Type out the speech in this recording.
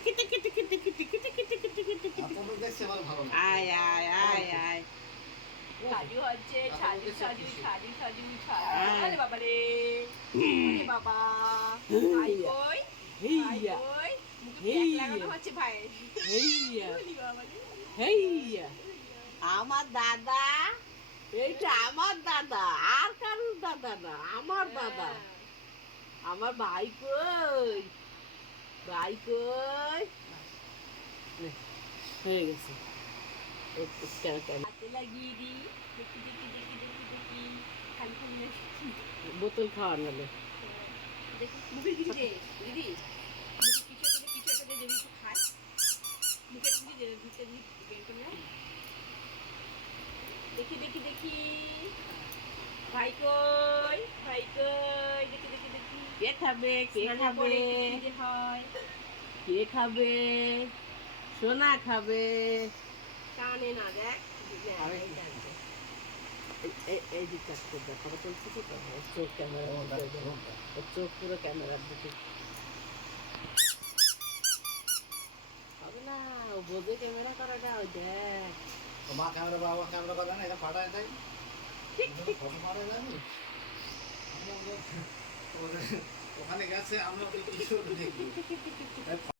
টিকি টিকি টিকি টিকি টিকি টিকি টিকি টিকি টিকি আপনাদের দেখছে আমার ভালো লাগে। আয় আয় আয় আয় ছাজু হচ্ছে ছাজু ছাজু ছাজু ছাজু আয়। আরে বাবা রে ওরে বাবা ভাই কই ভাই হেইয়া কই মুখে প্যাক হেইয়া লাগানো হচ্ছে ভাইয়ের হেইয়া ওরে বাবা রে হেইয়া আমার দাদা এইটা আমার দাদা আর কারোর দাদা না আমার দাদা আমার ভাই কই ভাই কই নে, হয়ে গেছে কেন কেন হাতে লাগিয়ে দি দেখি দেখি দেখি দেখি দেখি খালি খালি নাকি বোতল খাওয়ার নালে দেখি মুখে কিছু দে দিদি মুখে কিছু একটা দে দেবি একটু খায় মুখে কিছু দে ঢুকে দি বের করে না দেখি দেখি দেখি ভাই কই ভাই কই দেখি দেখি দেখি কে খাবে কে স্নানের খাবে পরে কি যে হয় কে খাবে সোনা খাবে কানে না দেখ আরে কি? এই যে চারটে ব্যাপারে চলছে তো ওর চোখ ক্যামেরা ওর চোখ পুরো ক্যামেরার দিকে হবে না ও বোঝে ক্যামেরা করাটা ওই দেখ তো মা ক্যামেরা বাবা ক্যামেরা করে না এটা ফাটায় দেয় ফটো মারা যায়নি ওখানে গেছে আমরা কি কিছু দেখি